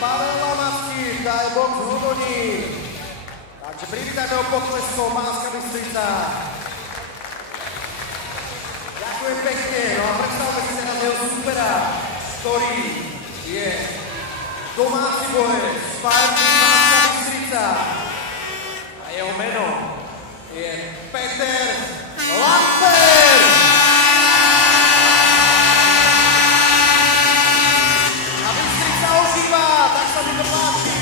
Pavel Lamacký, Thai Box Hodonín. Takže privítajme ho potleskou Banská Bystrica. Ďakujem pekne, no a predstavme si teraz jeho supera, ktorý je domáci borec, Fireteam Banská Bystrica. A jeho meno je Peter Lamper. A Bystrica ožíva, tak sa mi to páči.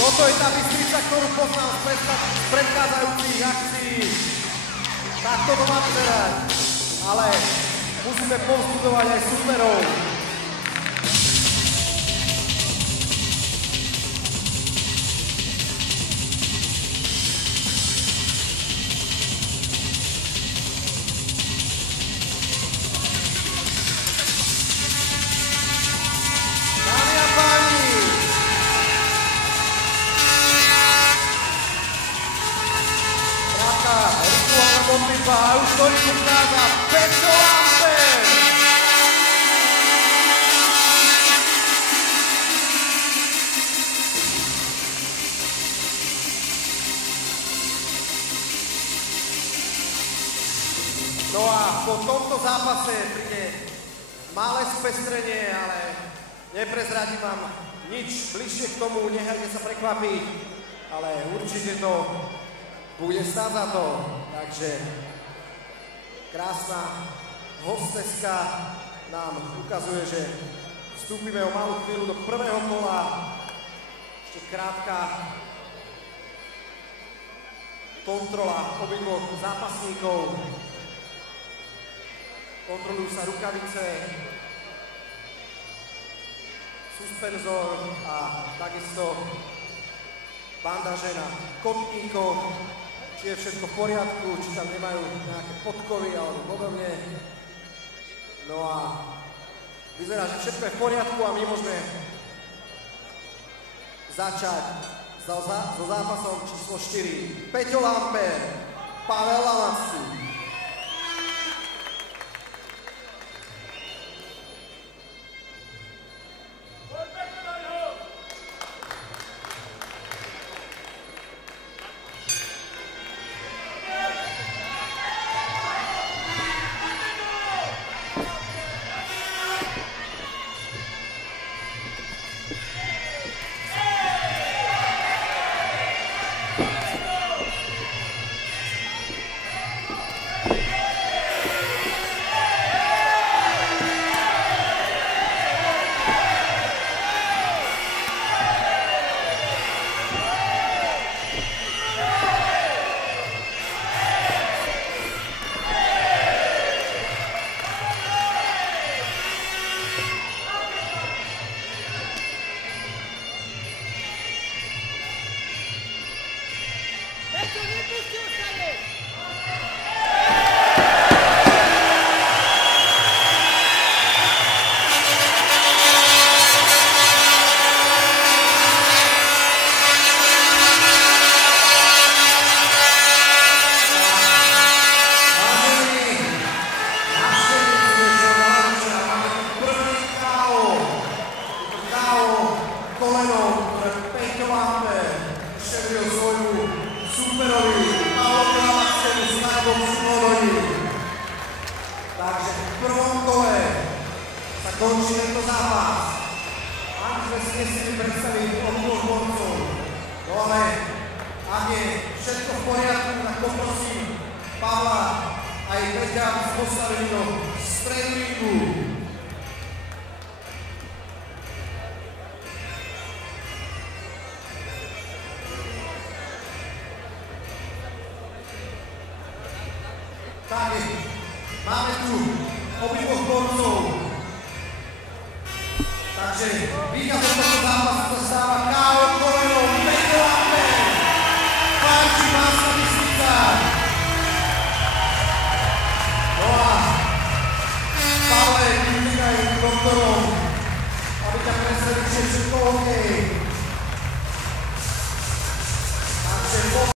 Toto je tá Bystrica, ktorú poznám z predchádzajúcich akcií. Takto to má vyzerať. Ale musíme povzbudovať aj superov. Dámy a páni, krátka rituálna modlitba a už to vychádza Peťo Lamper. No a po tomto zápase príde malé spestrenie, ale neprezradím vám nič bližšie k tomu, nechajte sa prekvapiť, ale určite to bude stáť za to. Takže krásna hosteska nám ukazuje, že vstúpime o malú chvíľu do prvého kola. Ešte krátka kontrola obidvoch zápasníkov. Kontrolujú sa rukavice, suspenzor a takisto bandaže na kotníkoch, či je všetko v poriadku, či tam nemajú nejaké podkovy alebo podobne. No a vyzerá, že všetko je v poriadku a my môžeme začať so zápasom číslo 4. Peťo Lamper, Pavel Lamacký. Takže v prvom kole sa končí tento zápas. Ak sme si nestihli predstaviť obidvoch borcov, no ale ak je všetko v poriadku, tak poprosím Pavla aj Peťa, aby sa postavili do stredu ringu. Tak je. Máme tu obidvoch borcov. Takže víťazom tohto zápasu sa stáva KO